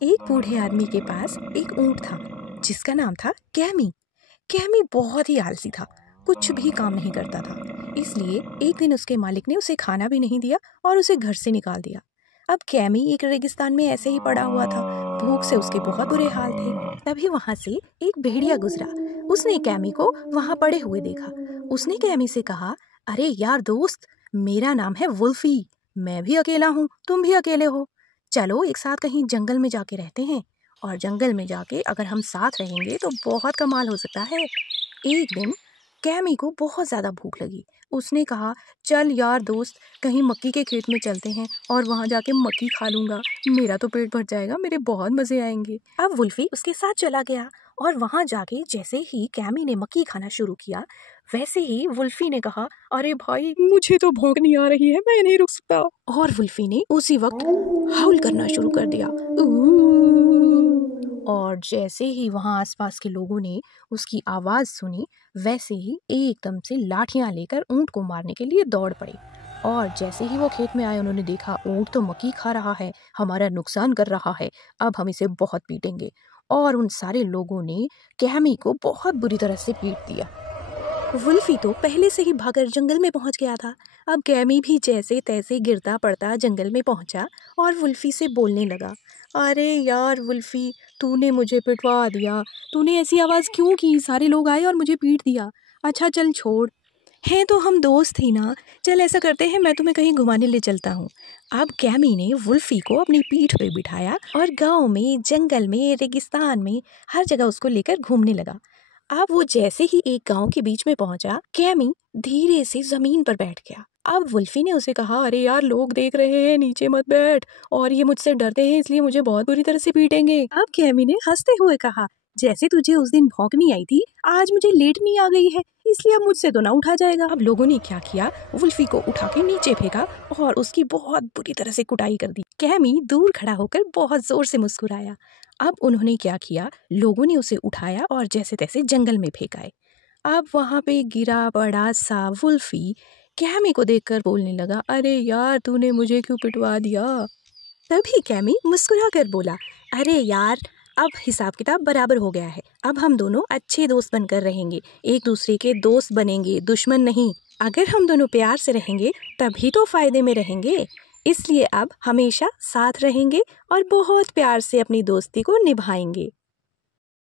एक बूढ़े आदमी के पास एक ऊंट था जिसका नाम था कैमी। कैमी बहुत ही आलसी था, कुछ भी काम नहीं करता था। इसलिए एक दिन उसके मालिक ने उसे खाना भी नहीं दिया और उसे घर से निकाल दिया। अब कैमी एक रेगिस्तान में ऐसे ही पड़ा हुआ था, भूख से उसके बहुत बुरे हाल थे। तभी वहां से एक भेड़िया गुजरा। उसने कैमी को वहां पड़े हुए देखा। उसने कैमी से कहा, अरे यार दोस्त, मेरा नाम है वुल्फी। मैं भी अकेला हूँ, तुम भी अकेले हो। चलो एक साथ कहीं जंगल में जाके रहते हैं, और जंगल में जाके अगर हम साथ रहेंगे तो बहुत कमाल हो सकता है। एक दिन कैमी को बहुत ज़्यादा भूख लगी। उसने कहा, चल यार दोस्त, कहीं मक्की के खेत में चलते हैं और वहाँ जाके मक्की खा लूँगा। मेरा तो पेट भर जाएगा, मेरे बहुत मज़े आएंगे। अब वुल्फी उसके साथ चला गया और वहाँ जाके जैसे ही कैमी ने मक्की खाना शुरू किया, वैसे ही वुल्फी ने कहा, अरे भाई, मुझे तो भूख नहीं आ रही है, मैं नहीं रुक सकता। और वुल्फी ने उसी वक्त हाउल करना शुरू कर दिया। और जैसे ही वहाँ आसपास के लोगों ने उसकी आवाज़ सुनी, वैसे ही एकदम से लाठियाँ लेकर ऊँट को मारने के लिए दौड़ पड़े। और जैसे ही वो खेत में आए, उन्होंने देखा ऊँट तो मक्की खा रहा है, हमारा नुकसान कर रहा है, अब हम इसे बहुत पीटेंगे। और उन सारे लोगों ने कैमी को बहुत बुरी तरह से पीट दिया। वुल्फी तो पहले से ही भागकर जंगल में पहुंच गया था। अब कैमी भी जैसे तैसे गिरता पड़ता जंगल में पहुंचा और वुल्फी से बोलने लगा, अरे यार वुल्फी, तूने मुझे पिटवा दिया। तूने ऐसी आवाज़ क्यों की? सारे लोग आए और मुझे पीट दिया। अच्छा चल छोड़, हैं तो हम दोस्त ही ना। चल ऐसा करते हैं, मैं तुम्हें कहीं घुमाने ले चलता हूँ। अब कैमी ने वुल्फी को अपनी पीठ पे बिठाया और गांव में, जंगल में, रेगिस्तान में, हर जगह उसको लेकर घूमने लगा। अब वो जैसे ही एक गांव के बीच में पहुंचा, कैमी धीरे से जमीन पर बैठ गया। अब वुल्फी ने उसे कहा, अरे यार, लोग देख रहे हैं, नीचे मत बैठ, और ये मुझसे डरते हैं, इसलिए मुझे बहुत बुरी तरह से पीटेंगे। अब कैमी ने हंसते हुए कहा, जैसे तुझे उस दिन भौंकनी आई थी, आज मुझे लेटनी आ गई है, इसलिए अब मुझसे तो ना उठा जाएगा। अब लोगों ने क्या किया, वुल्फी को उठा के नीचे फेंका और उसकी बहुत बुरी तरह से कुटाई कर दी। कैमी दूर खड़ा होकर बहुत जोर से मुस्कुराया। अब उन्होंने क्या किया, लोगों ने उसे उठाया और जैसे तैसे जंगल में फेंकाए। अब वहां पे गिरा बड़ा सा वुल्फी कैमी को देखकर बोलने लगा, अरे यार, तूने मुझे क्यों पिटवा दिया? तभी कैमी मुस्कुरा कर बोला, अरे यार, अब हिसाब किताब बराबर हो गया है। अब हम दोनों अच्छे दोस्त बनकर रहेंगे, एक दूसरे के दोस्त बनेंगे, दुश्मन नहीं। अगर हम दोनों प्यार से रहेंगे तभी तो फायदे में रहेंगे। इसलिए अब हमेशा साथ रहेंगे और बहुत प्यार से अपनी दोस्ती को निभाएंगे।